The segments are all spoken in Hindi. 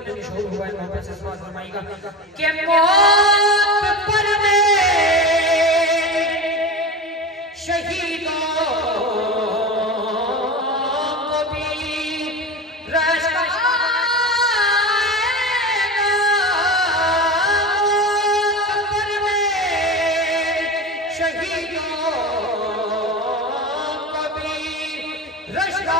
दुनिया शुरू हुआ है वापस से बात फरमाएगा कि मौत पर में शहीदों को भी रास्ता आएगा, मौत पर में शहीदों को भी रास्ता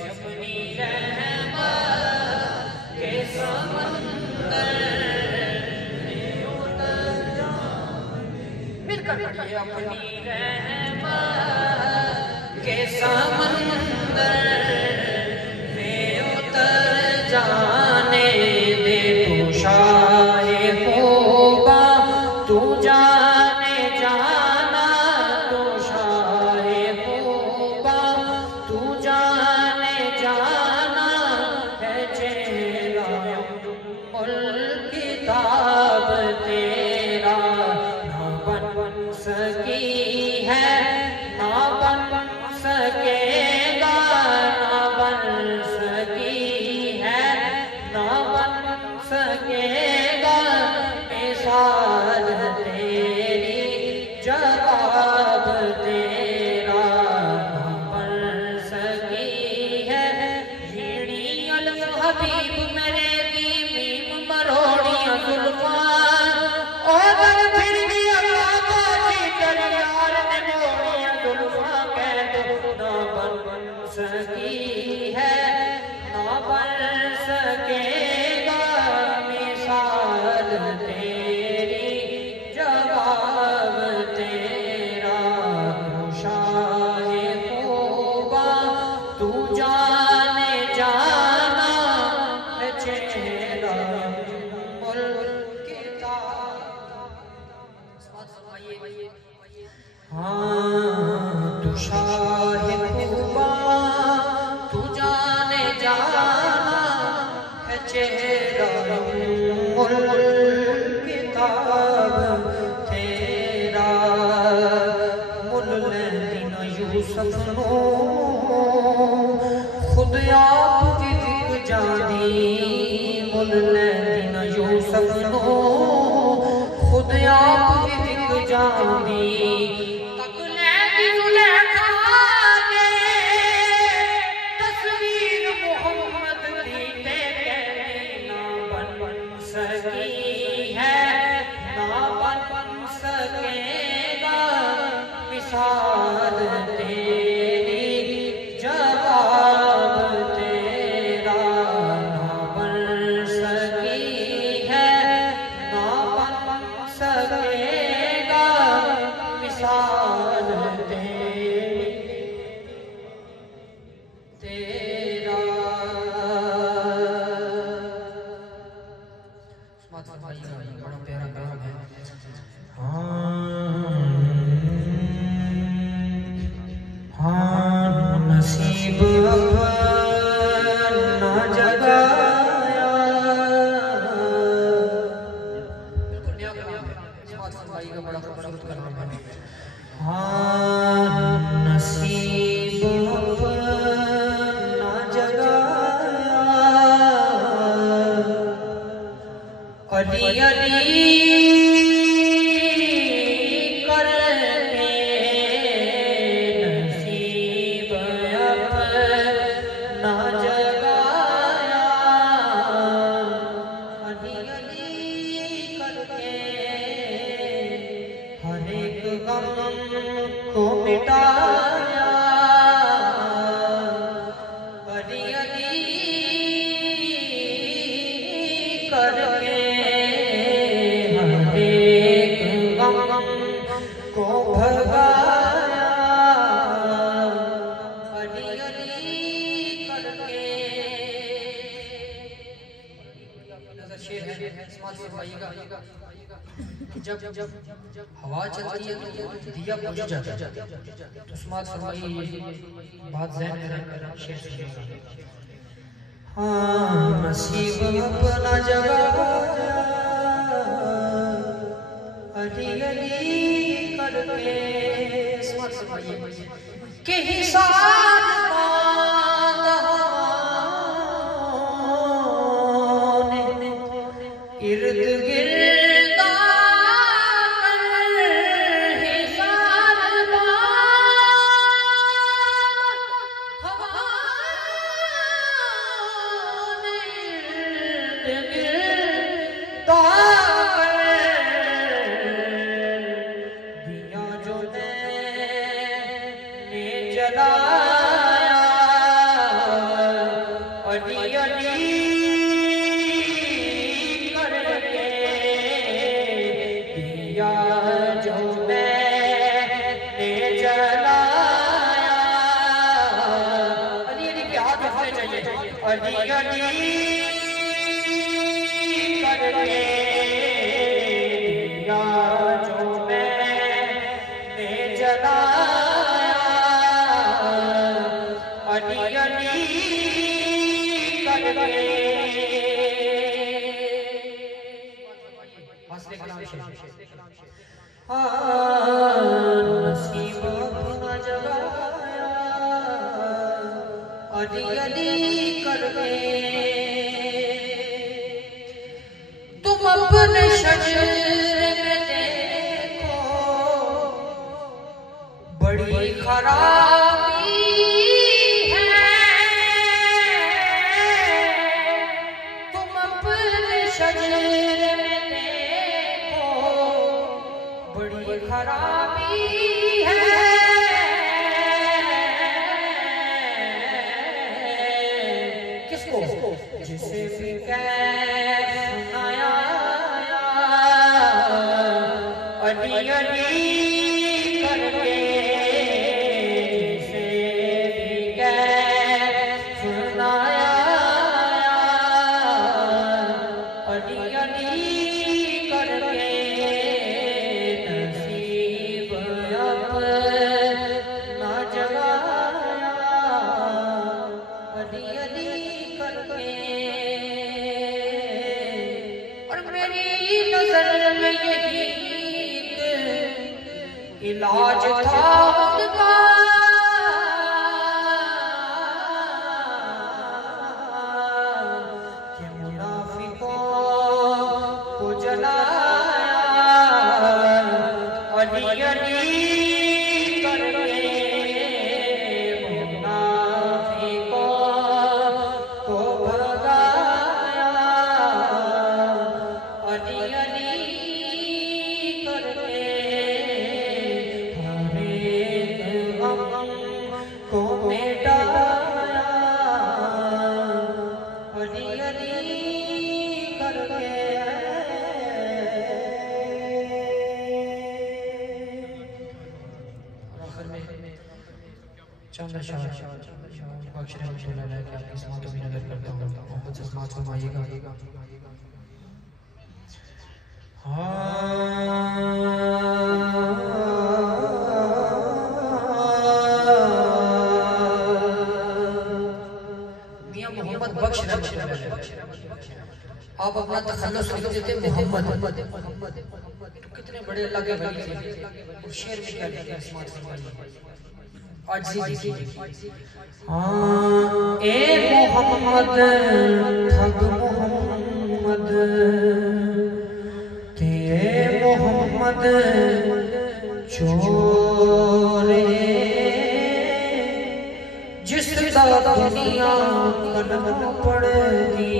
अपनी रहमत के समंदर में उतर जाने दे तू शाहे खूबा तू जाने जाना तू शाहे खूबा तू जाने जाना है चेहरा उल किताब तेरा सकी है ना बन सकेगा, ना बन सकी है ना बन सकेगा, मिसाल तेरी जवाब तेरा ना बन सकी है। हीड़ी अल हबीब मेरे दी मीम मरोड़ियां जुल्फां और फिर भी सकी है ना बन सकेगा, मिसाल तेरी जवाब तेरा तू शाहे खूबा तू जाने जाना है चेहरा उल किताब। हाँ तू शाहे खूबा तू जाने जाना है चेहरा उल किताब तेरा। मुल्ले दिन यूसुफ नो खुद आप भी विक जानी, मुल्ले दिन यूसुफ नो खुद आप भी विक जानी। सकी है ना बन सकेगा, मिसाल तेरी जवाब तेरा ना बन सकी है ना बन सकेगा, मिसाल तेरी तेरा। बड़ा प्यारा काम है। हाँ नसीब अपना जगाया, बिल्कुल नया काम है। भाई का बड़ा खूबसूरत काम है। हाँ नसीब अपना जगाया, अली अली करके नसीब अपना जगाया, अली अली करके करके हर एक गम को भगाया, अली अली करके। शेर है, समाज फरमाइएगा। जब हवा चलती है तो दिया बुझ जाता है, तो समाज फरमाइए बात ज़हन में रखकर शेर सुनिएगा। हाँ नसीब अपना जगाया, अली अली करके। समाज फरमाइए के हिसाब इर्द गिर्द दिया जो मैंने जलाया, अली अली करके। दिया जो मैंने जलाया, अली अली के हाथ में चाहिए, अली अली करके। दिया जो मैंने जलाया, अली अली करके। नसीब अपना जगाया, अली अली करके। तुम अपने शजरे में देखो बड़ी खराबी है, तुम अपने शजरे में देखो बड़ी खराबी है। किसको? जिसे भी कैफ आया, अली अली करके। जिसे भी कैफ आया, अली अली करके। नसीब अपना जगाया, अली अली करके। और मेरी नजर में यही इलाज था उनका, कि मुनाफिकों को जलाया, अली अली करके। मुनाफिकों को भगाया, अली अली करके। को मिटाया, अली अली करके। आखिर में चंद अशआर बख्श रहमतुल्लाह अलैह की आपकी समातों में नजर करता हूँ, मोहब्बत से समात फरमाइएगा। मोहम्मद बख्श आप अपना तखल्लुस लिख देते मोहम्मद, तो कितने बड़े अल्लाह के वली थे। और शेर में क्या लिखा है, समात फरमाइए। आज जी हाँ ए मोहम्मद ठग मोहम्मद, ते मोहम्मद चोरे, जिस दुनिया कलम पढ़ दी,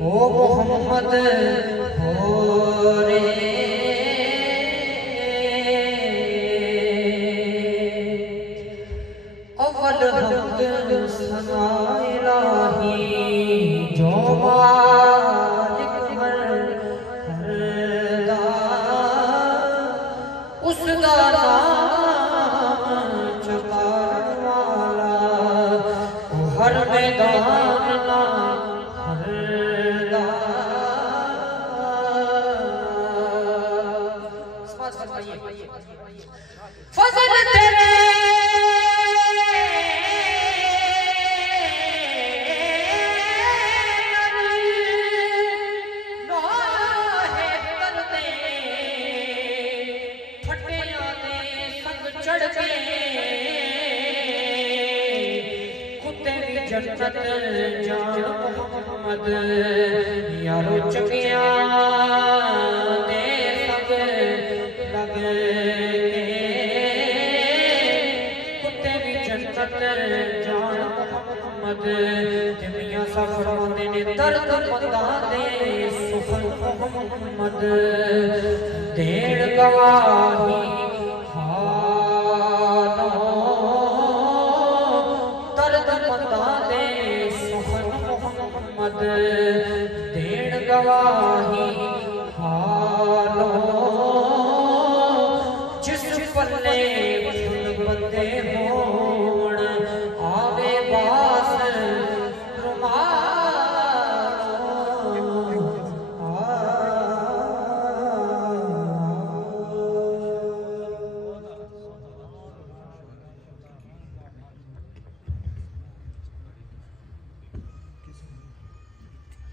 ओ मोहम्मद हो रे। अव्वल हमद सना इलाही जो यारो चकिया दे सब लग के कुत्ते भी जन्नत जान मोहम्मद जमिया सब फरमाते ने दर्द बंदा दे सुखन मोहम्मद देण गवाही हालो दर्द बंदा दे सुखन मोहम्मद देण गवाही हालो जिस पल्ले बंदे होण आवे बास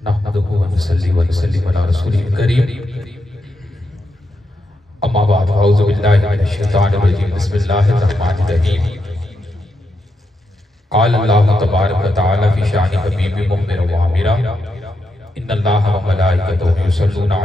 नहमदुहु व नुसल्ली व नुसल्लिमु अला रसूलिल करीम अम्मा बाद अऊज़ु बिल्लाहि मिनश शैतानिर रजीम बिस्मिल्लाहिर रहमानिर रहीम क़ाल अल्लाहु तबारक व तआला फ़ी शानि हबीबि मुहम्मद व आमिरा इन्नल्लाहा व मलाइकतहु युसल्लूना